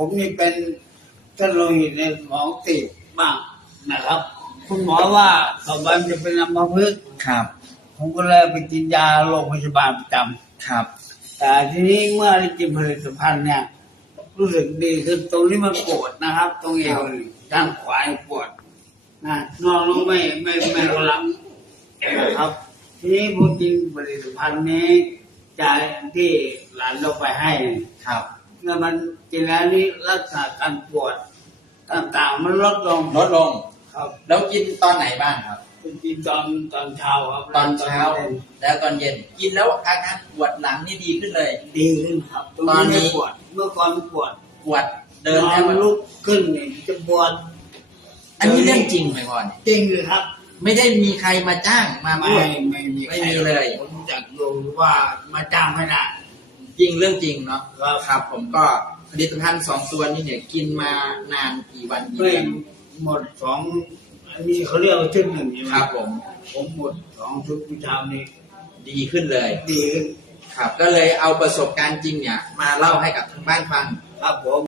ผมนี่เป็นเส้นโลหิตในสมองตีบมากนะครับ คุณหมอว่าต่อไปมันจะเป็นอัมพฤกษ์ครับ ผมก็เลยไปกินยาโรงพยาบาลประจำครับแต่ทีนี้เมื่อได้กินผลิตภัณฑ์เนี่ย รู้สึกดีขึ้นตรงนี้มันปวดนะครับ ตรงเอวนี่ด้านขวาปวดนะนอนแล้วไม่ไม่ไม่รู้หลังนะครับ ทีนี้พอกินผลิตภัณฑ์นี้จากที่หลานเราไปให้ ครับ เมื่อมันกินแล้วนี่รักษาการปวดต่างๆ มันลดลงลดลง ครับแล้วกินตอนไหนบ้างครับผมกินตอนตอนเช้าครับตอนเช้าย็นแล้วตอนเย็น กินแล้วอาการปวดหลังนี่ดีขึ้นเลย ดีขึ้นครับตรงตอนนี้ไม่ปวดเมื่อก่อนปวดปวดเดินนอแทบนไม่ลุกขึ้นนี่จะปวด อันนี้เรื่องจริงไหมก่อนจริงเลยครับ ไม่ได้มีใครมาจ้างมาไม่พูดไม่มีไม่มีเลยผมจากดูว่ามาจ้างไม่ได้จ ริงเรื่องจริงเนาะครับครับ ผมก็ผลิตภัณฑ์สองตัวนี้เนี่ยกินมานานกี่วันกี่ไม่เดือนหมดสองอันนี้เขาเรียกว่าชุดหนึ่งใช่ไหมครับ ผม ผมหมดสองชุดเมื่อเช้านี้ ดีขึ้นเลย ดีขึ้นครับ ก็เลยเอาประสบการณ์จริงเนี่ย มาเล่าให้กับทางบ้านฟังครับผม